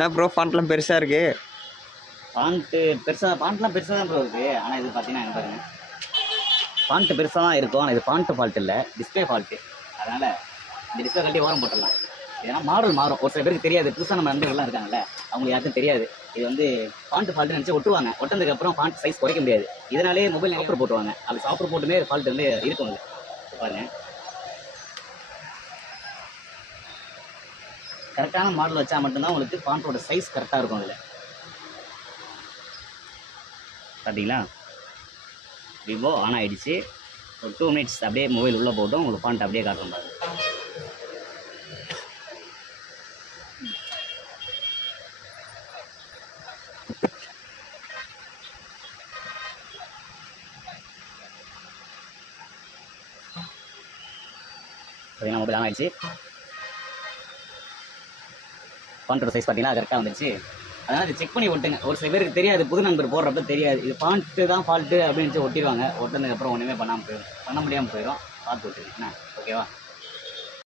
என்ன ப்ரோ ஃபாண்ட்லாம் பெருசாக இருக்கு? ஃபாண்ட்லாம் பெருசாக தான் ப்ரோ இருக்குது. ஆனால் இது பார்த்தீங்கன்னா என்ன பாருங்க, ஃபாண்ட்டு பெருசாக தான் இருக்கும். ஆனால் இது ஃபாண்ட்டு ஃபால்ட் இல்லை, டிஸ்பிளே ஃபால்ட்டு. அதனால் இந்த டிஸ்பிளே கட்டி ஓரம் போட்டுடலாம். ஏன்னா மாடல் மாறும், ஒரு சில பேருக்கு தெரியாது. புதுசாக நம்ம நண்பர்கள்லாம் இருக்காங்கல்ல, அவங்களுக்கு யாருக்கும் தெரியாது. இது வந்து ஃபாண்ட்டு ஃபால்ட்டு நினச்சி ஒட்டுவாங்க. ஒட்டதுக்கப்புறம் ஃபாண்ட் சைஸ் குறைக்க முடியாது. இதனாலே மொபைல் சாஃப்ட்வேர் போட்டுவாங்க. அப்படி சாஃப்ட்வேர் போட்டுமே ஃபால்ட் வந்து இருக்கும். பாருங்க, கரெக்டான மாடல் வச்சா மட்டும்தான் உங்களுக்கு ஃபாண்ட்டோட சைஸ் கரெக்டாக இருக்கும். அதில் பார்த்தீங்களா, விவோ ஆன் ஆகிடுச்சு. ஒரு 2 மினிட்ஸ் அப்படியே மொபைல் உள்ளே போட்டோம், உங்களுக்கு ஃபாண்ட் அப்படியே காட்டுறோம் பாருங்க. பார்த்தீங்கன்னா மொபைல் ஆன் ஆகிடுச்சு. ஃபாண்ட்டோட சைஸ் பார்த்தீங்கன்னா கரெக்டாக வந்துடுச்சு. அதனால் இது செக் பண்ணி ஒட்டுங்க. ஒரு சில பேருக்கு தெரியாது, புது நண்பர் போடுறப்ப தெரியாது, இது ஃபாண்ட்டு தான் ஃபால்ட்டு அப்படின்னு ஒட்டிடுவாங்க. ஒட்டினதுக்கப்புறம் ஒன்றுமே பண்ணாமல் போயிடும், பண்ண முடியாமல் போயிடும். பார்த்து ஒட்டுங்க. ஓகேவா?